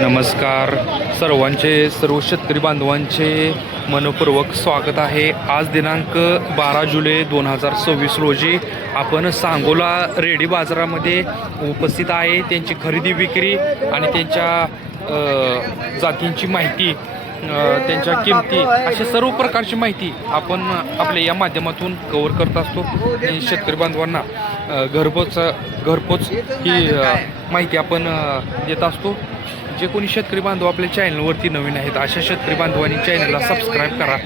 नमस्कार सर्व शेतकरी बांधवांचे मनपूर्वक स्वागत आहे। आज दिनांक 12 जुलै 2026 रोजी आपण सांगोला रेडी बाजारामध्ये उपस्थित आहे। त्यांची खरेदी विक्री आणि त्यांच्या जातींची माहिती, त्यांच्या किमती, अशा सर्व प्रकारची माहिती आपण आपल्या या माध्यमातून कव्हर करत असतो। शेतकरी बांधवांना घरपोच ही माहिती आपण देत असतो। जे कोणी शेतकरी बांधव आपल्या चॅनलवरती नवीन आहेत अशा शेतकरी बांधवांनी चॅनलला सबस्क्राईब करा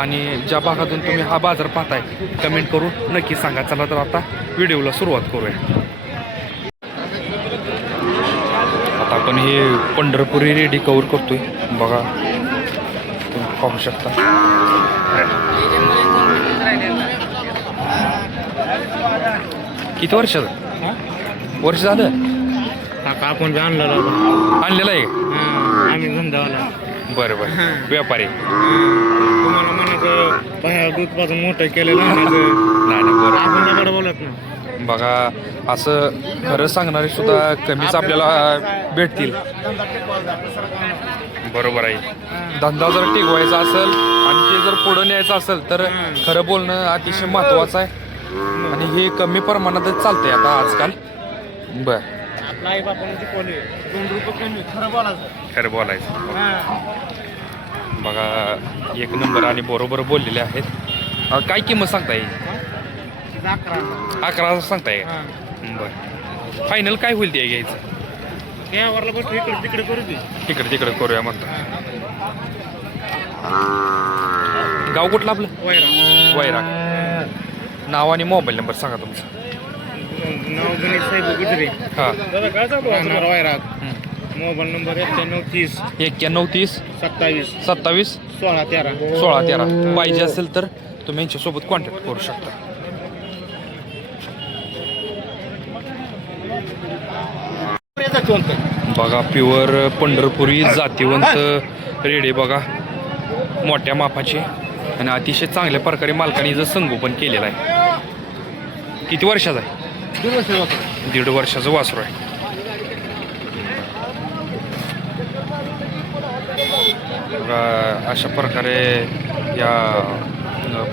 आणि ज्या भागातून तुम्ही हा बाजार पाहताय कमेंट करून नक्की सांगा। चला तर आता व्हिडिओला सुरुवात करूया। आता आपण हे पंढरपुरी रेडी कव्हर करतोय बघा, तुम्ही पाहू शकता। किती वर्ष झालं आपण आणलेला आहे? आम्ही धंदावाला। बरं व्यापारी तुम्हाला म्हणायचं बाहेर दूध पासून मोठं केलेलं नाही बरं आपण बोलत ना बघा। असं खरं सांगणारे सुद्धा कमीच आपल्याला भेटतील। बरोबर आहे। धंदा जर टिकवायचा असेल आणि ते जर पुढं न्यायचं असेल तर खरं बोलणं अतिशय महत्त्वाचं आहे आणि हे कमी प्रमाणातच चालतंय आता आजकाल। बरं खरं बोलायचं बघा, एक नंबर आणि बरोबर बोललेले आहेत। काय किंमत सांगताय? 11 सांगताय? बरं, फायनल काय होईल ते घ्यायचं? तिकडे करूया म्हणतो। गाव कुठलं आपलं? वैराग। नाव आणि मोबाईल नंबर सांगा तुमचा। नाव गणेश साहेब गुजरे। हां, वैराग। मोबाईल नंबर 9130 9130 27 27 16 13 पाहिजे असेल तर तुम्ही यांच्यासोबत कॉन्टॅक्ट करू शकता। बघा, प्युअर पंढरपुरी जातीवंत रेडे बघा, मोठ्या मापाचे आणि अतिशय चांगल्या प्रकारे मालकाने जर संगोपन केलेलं आहे। किती वर्षाचा आहे? 1.5 वर्षाचं वासरू आहे। अशा प्रकारे या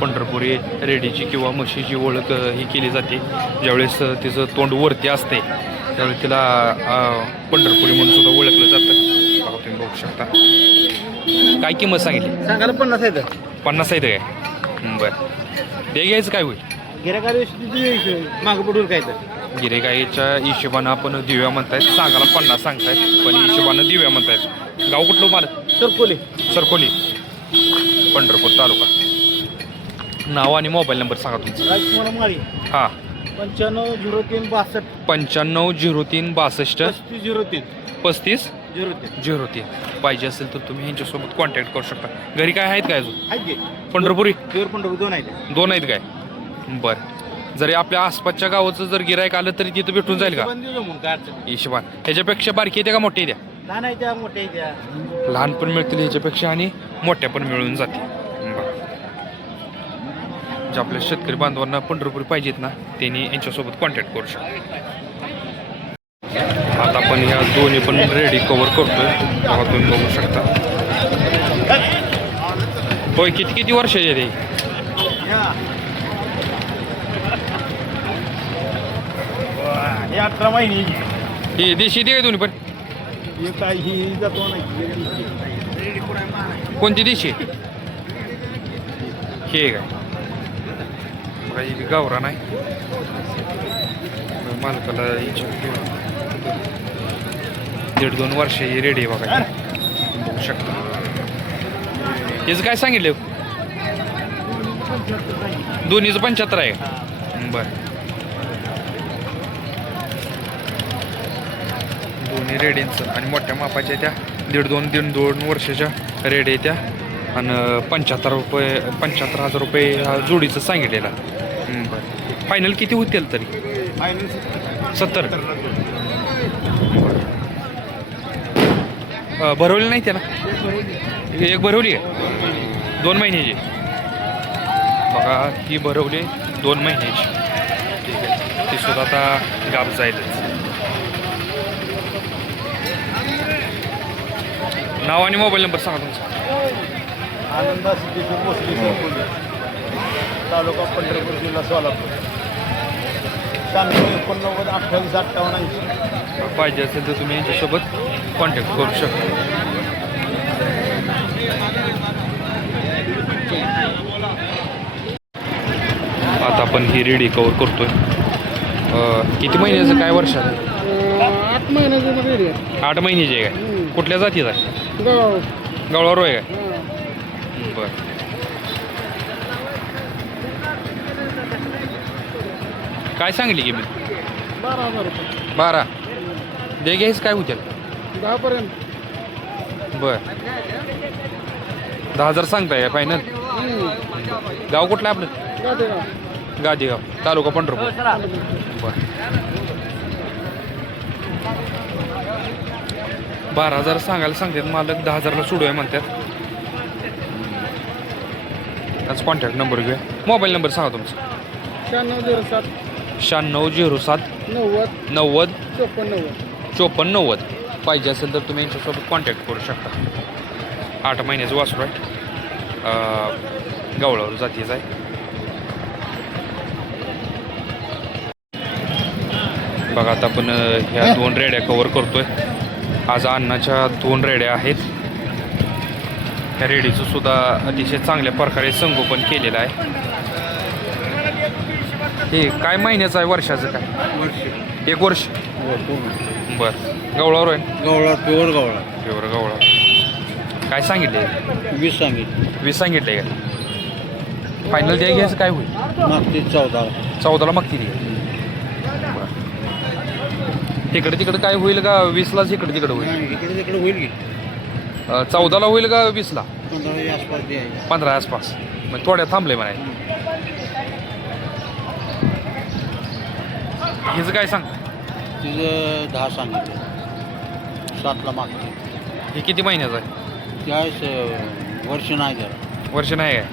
पंढरपुरी रेडीची किंवा म्हशीची ओळख ही केली जाते। ज्यावेळेस तिचं तोंड वरती असते त्यावेळेस तिला पंढरपुरी म्हणून सुद्धा ओळखलं जातं। बघा, तुम्ही बघू शकता। काय किंमत सांगितली? सांगायला 50 आहेत। 50 आहेत काय? बरं, ते घ्यायचं काय होईल? मागं पडून काय तर गिरेगाईच्या हिशोबानं आपण दिव्या म्हणतायत, सांगायला 50 सांगतायत पण हिशोबानं दिव्या म्हणतायत। गाव कुठलं मालक? सरकोली पंढरपूर तालुका। नाव आणि मोबाईल नंबर सांगा तुमचा। राजकुमार माळी। हां, 9503 62 9503 62 35 03 पाहिजे असेल तर तुम्ही ह्यांच्यासोबत कॉन्टॅक्ट करू शकता। घरी काय आहेत काय अजून? पंढरपुरी पंढरपूर 2 आहेत काय? बरं, जरी आपल्या आसपासच्या गावाचं जर गिरायक आलं तरी तिथं भेटून जाईल का हिशोबान? ह्याच्यापेक्षा बारकी येते का मोठी येत्या? लहान पण मिळतील ह्याच्यापेक्षा आणि मोठ्या पण मिळून जाते। जे आपल्या शेतकरी बांधवांना पंढरपुरी पाहिजेत ना त्यांनी यांच्यासोबत कॉन्टॅक्ट करू शकता। आता आपण ह्या दोन्ही पण रेडी कव्हर करतोय, बघा तुम्ही बघू शकता। होय, किती वर्षाचे ते? हे 18 महिने। ही देशी दे दोन्ही पण? कोणती देशी? हे काय बघा, ही गावरा नाही मालकाला 1.5-2 वर्षाची रेडी आहे बघा, बघू शकता। याचं काय सांगितलं? दोन्हीचं 75 आहे। बरं, दोन्ही रेडींचं आणि मोठ्या मापाच्या त्या 1.5-2 वर्षाच्या रेडी त्या आणि 75,000 रुपये ह्या जोडीचं सांगितलेलं। बरं, फायनल किती होतील तरी? 70? भरवली नाही त्याला? एक भरवली आहे 2 महिन्याची। बघा, ही भरवली 2 महिन्याची। ठीक आहे, ती सुद्धा आता गाप जाईलच। नाव आणि मोबाईल नंबर सांगा तुमचा. आनंदा सिद्धेश्वर भोसले सरपोली तालुका पंढरपूर जिल्हा सोलापूर 96 पाहिजे असेल तर तुम्ही यांच्यासोबत कॉन्टॅक्ट करू शकता. आता आपण ही रेडी कवर करतोय. किती महिन्याचं काय वर्षाचं? 8 महिन्याचं रेडी 8 महिन्याची आहे काय? कुठल्या जातीचा आहे? गवळावर आहे काय? बरं. काय सांगली की मी? 12,000 रुपये 12 दे घ्यायचं काय होतील? 10 पर्यंत. बर 10,000 सांगताय फायनल. गाव कुठलं आपलं? गादेगाव तालुका पंढरपूर. बर 12,000 सांगायला सांगतात मालक. 10,000ला सोडूया म्हणतात. आज कॉन्टॅक्ट नंबर घेऊया. मोबाईल नंबर सांगा तुमचा. 9607 9607 90 90 54 5490. पाहिजे असेल तर तुम्ही यांच्यासोबत कॉन्टॅक्ट करू शकता. 8 महिन्याचं वासरू आहे. गवळावर जातीचं आहे. बघा आता आपण ह्या 2 रेड्या कवर करतोय. आज अन्नाच्या 2 रेड्या आहेत. ह्या रेडीचं सुद्धा अतिशय चांगल्या प्रकारे संगोपन केलेलं आहे. हे काय महिन्याचं आहे? वर्षाचं काय? 1 वर्ष. बर गवळावर आहे. गवळा प्युअर गवळा प्युअर गवळा. काय सांगितले? 20 सांगितले. 20 सांगितले का? फायनल द्या घ्यायचं काय होईल? मागते 14. 14ला मागती ती. तिकडे तिकडे काय होईल का? 20लाच इकडे तिकडे होईल? इकडे तिकडे होईल की 14ला होईल का 20ला? 15 आसपास द्यायचे. 15 आसपास. मग थोड्या थांबले म्हणाय. हिचं काय सांग? तिचं 10 सांगितलं. 7ला मागते. हे किती महिन्याचं आहे? त्यावेळेस वर्ष नाही द्या. वर्ष नाही काय?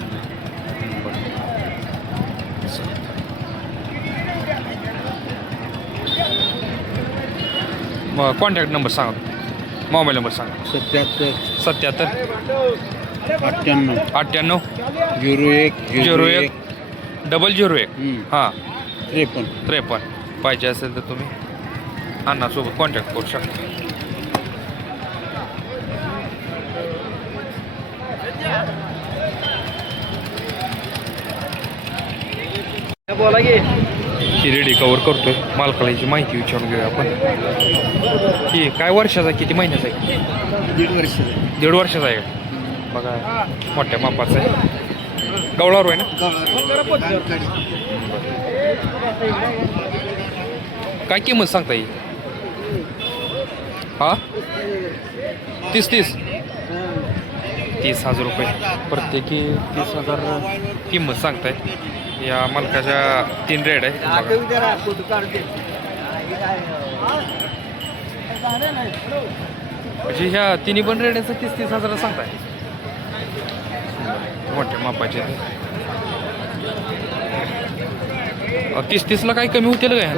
मग कॉन्टॅक्ट नंबर सांगा. मोबाईल नंबर सांगा. 77 77 98 98 01 01 001 हां 53. 53. पाहिजे असेल तर तुम्ही अण्णासोबत कॉन्टॅक्ट करू शकता. बोला की ही रेडी कवर करतोय. मालकाची माहिती विचारून घेऊया आपण. की काय वर्षाचा आहे? किती महिन्याचा आहे? 1.5 वर्ष. 1.5 वर्षाचा आहे का? बघा मोठ्या मापाचा आहे. गवळावर आहे ना? काय किंमत सांगता येईल? हा 30,000 रुपये प्रत्येकी. 30,000 किंमत सांगताय. या मालकाच्या 3 रेड आहे. म्हणजे ह्या तिन्ही पण रेड्याचं 30,000 सांगताय. मोठ्या मापाचे 30,000ला काही कमी होतील काय?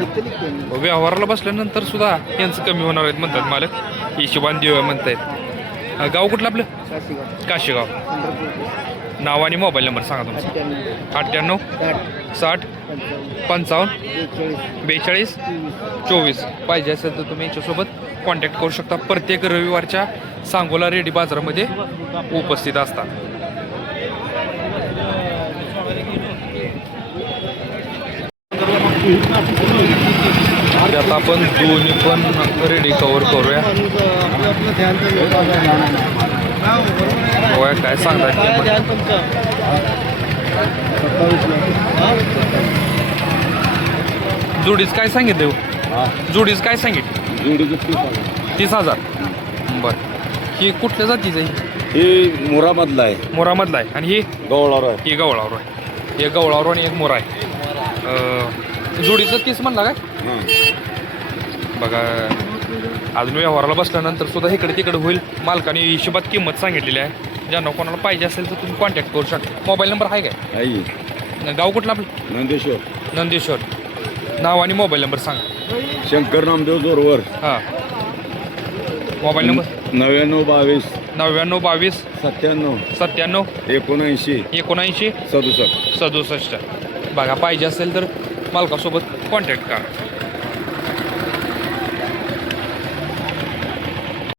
व्यवहाराला बसल्यानंतर सुद्धा यांचं कमी होणार आहेत म्हणतात मालक. हिशोबान देऊ म्हणतायत. गाव कुठलं आपलं? काशीगाव. नाव आणि मोबाईल नंबर सांगा तुमचा. 98 60 55 42 24. पाहिजे असेल तर तुम्ही याच्यासोबत कॉन्टॅक्ट करू शकता. प्रत्येक रविवारच्या सांगोला रेडी बाजारामध्ये उपस्थित असतात. आता आपण दोन्ही पण रेडी कवर करूया. होय काय सांगताय? जोडीच काय सांगितलं? जोडीच काय सांगितलं? 30,000. बरं. ही कुठल्या जातीचं आहे? हे मोरामधला आहे. मोरामधला आहे. आणि ही गवळावर आहे. ही गवळावर आहे. एक गवळावर आणि एक मोरा आहे. जोडीचं 30 म्हणला काय? बघा अजून व्यवहाराला बसल्यानंतर सुद्धा इकडे तिकडे होईल. मालकाने हिशोबात किंमत सांगितलेली आहे. ज्यांना कोणाला पाहिजे असेल तर तुम्ही कॉन्टॅक्ट करू शकता. मोबाईल नंबर आहे काय? गाव कुठलं आपलं? नंदेश्वर. नाव आणि मोबाईल नंबर सांगा. शंकर नामदेव जोरवर. हां मोबाईल नंबर 99 22 99 97 22 79 79 67 67. बघा पाहिजे असेल तर मालकासोबत कॉन्टॅक्ट करा.